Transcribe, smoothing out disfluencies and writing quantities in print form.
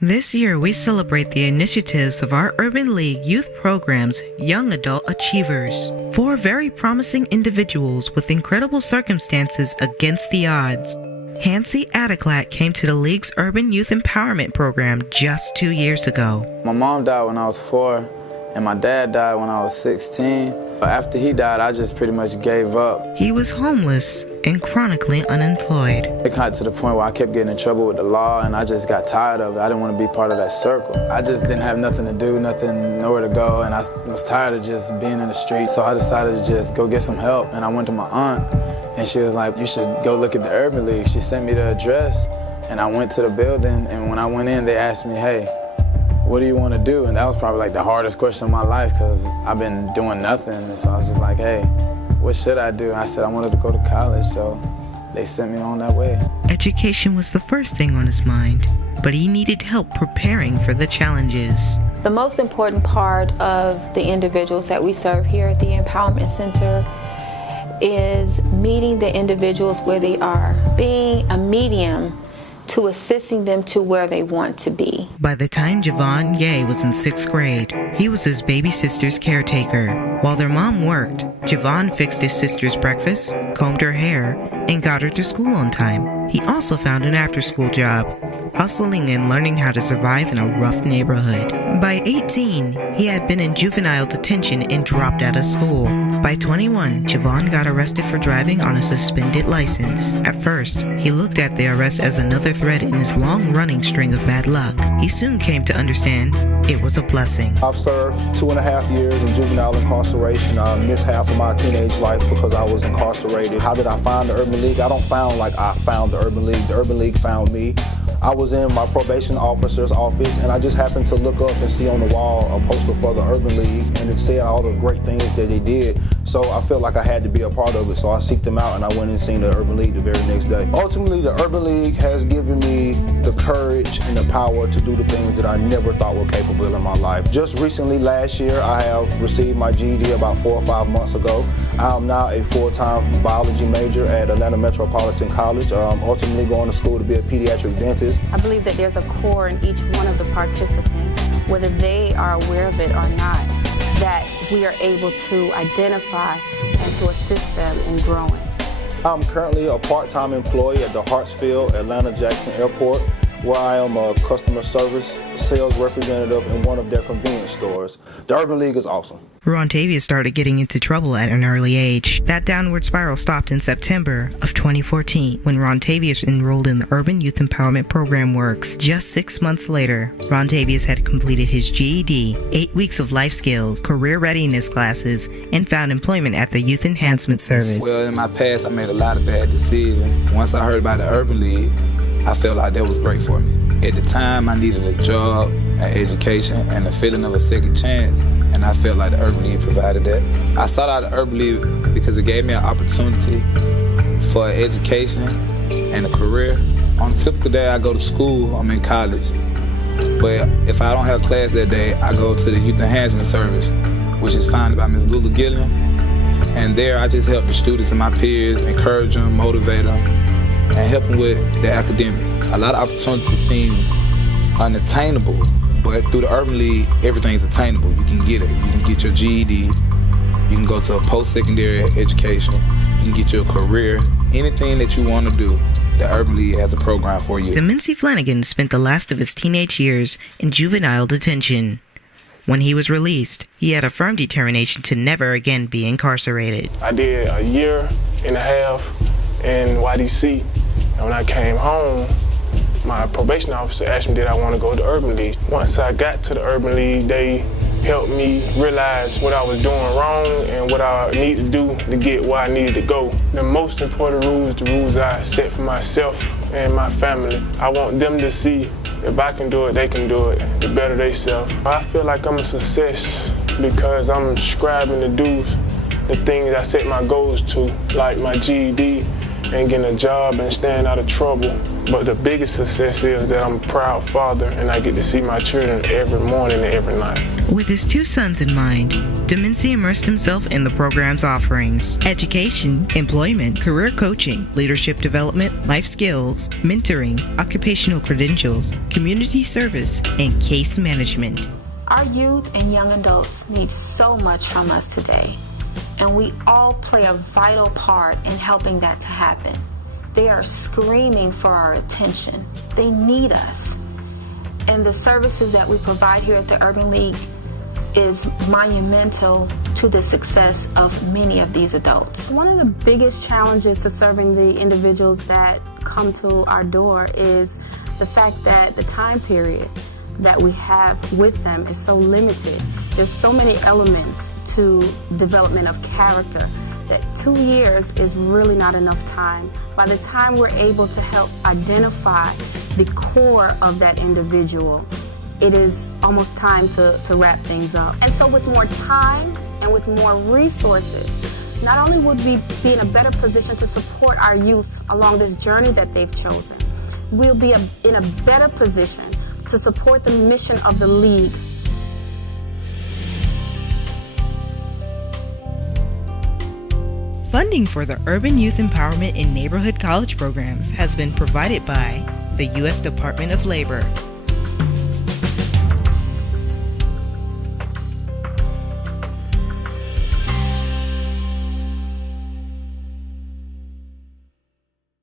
This year, we celebrate the initiatives of our Urban League youth program's Young Adult Achievers. Four very promising individuals with incredible circumstances against the odds. Hansi Adeklat came to the League's Urban Youth Empowerment Program just 2 years ago. My mom died when I was 4, and my dad died when I was 16. After he died, I just pretty much gave up. He was homeless and chronically unemployed. It got to the point where I kept getting in trouble with the law, and I just got tired of it. I didn't want to be part of that circle. I just didn't have nothing to do, nowhere to go, and I was tired of just being in the street. So I decided to just go get some help, and I went to my aunt, and she was like, "You should go look at the Urban League." She sent me the address, and I went to the building, and when I went in, they asked me, "Hey, what do you want to do?" And that was probably like the hardest question of my life because I've been doing nothing. And so I was just like, "Hey, what should I do?" I said I wanted to go to college, so they sent me on that way. Education was the first thing on his mind, but he needed help preparing for the challenges. The most important part of the individuals that we serve here at the Empowerment Center is meeting the individuals where they are, being a medium to assisting them to where they want to be. By the time Javon Jay was in 6th grade, he was his baby sister's caretaker. While their mom worked, Javon fixed his sister's breakfast, combed her hair, and got her to school on time. He also found an after-school job, hustling and learning how to survive in a rough neighborhood. By 18, he had been in juvenile detention and dropped out of school. By 21, Javon got arrested for driving on a suspended license. At first, he looked at the arrest as another thread in his long-running string of bad luck. He soon came to understand it was a blessing. I've served 2.5 years in juvenile incarceration. I missed half of my teenage life because I was incarcerated. How did I find the Urban League? I don't found like I found the Urban League. The Urban League found me. I was in my probation officer's office, and I just happened to look up and see on the wall a poster for the Urban League, and it said all the great things that they did. So I felt like I had to be a part of it, so I seeked them out, and I went and seen the Urban League the very next day. Ultimately, the Urban League has given me the courage and the power to do the things that I never thought were capable in my life. Just recently, last year, I have received my GED about 4 or 5 months ago. I am now a full-time biology major at Atlanta Metropolitan College, ultimately going to school to be a pediatric dentist. I believe that there's a core in each one of the participants, whether they are aware of it or not, that we are able to identify and to assist them in growing. I'm currently a part-time employee at the Hartsfield Atlanta-Jackson Airport, where I am a customer service sales representative in one of their convenience stores. The Urban League is awesome. Rontavia started getting into trouble at an early age. That downward spiral stopped in September of 2014 when Rontavia enrolled in the Urban Youth Empowerment Program Works. Just 6 months later, Rontavia had completed his GED, 8 weeks of life skills, career readiness classes, and found employment at the Youth Enhancement Service. Well, in my past, I made a lot of bad decisions. Once I heard about the Urban League, I felt like that was great for me. At the time, I needed a job, an education, and the feeling of a second chance, and I felt like the Urban League provided that. I sought out the Urban League because it gave me an opportunity for an education and a career. On a typical day, I go to school, I'm in college, but if I don't have class that day, I go to the Youth Enhancement Service, which is founded by Ms. Lula Gilliam, and there I just help the students and my peers, encourage them, motivate them, and help them with their academics. A lot of opportunities seem unattainable, but through the Urban League, everything's attainable. You can get it. You can get your GED. You can go to a post-secondary education. You can get your career. Anything that you want to do, the Urban League has a program for you. The Minzy Flanagan spent the last of his teenage years in juvenile detention. When he was released, he had a firm determination to never again be incarcerated. I did a 1.5 years in YDC. And when I came home, my probation officer asked me did I want to go to the Urban League. Once I got to the Urban League, they helped me realize what I was doing wrong and what I needed to do to get where I needed to go. The most important rules, the rules I set for myself and my family. I want them to see if I can do it, they can do it, the better they self. I feel like I'm a success because I'm striving to do the things I set my goals to, like my GED, and getting a job and staying out of trouble. But the biggest success is that I'm a proud father and I get to see my children every morning and every night. With his 2 sons in mind, Minzy immersed himself in the program's offerings: education, employment, career coaching, leadership development, life skills, mentoring, occupational credentials, community service, and case management. Our youth and young adults need so much from us today, and we all play a vital part in helping that to happen. They are screaming for our attention. They need us. And the services that we provide here at the Urban League is monumental to the success of many of these adults. One of the biggest challenges to serving the individuals that come to our door is the fact that the time period that we have with them is so limited. There's so many elements to development of character that 2 years is really not enough time. By the time we're able to help identify the core of that individual, it is almost time to wrap things up. And so with more time and with more resources, not only would we be in a better position to support our youth along this journey that they've chosen, we'll be in a better position to support the mission of the League. Funding for the Urban Youth Empowerment and Neighborhood College programs has been provided by the U.S. Department of Labor.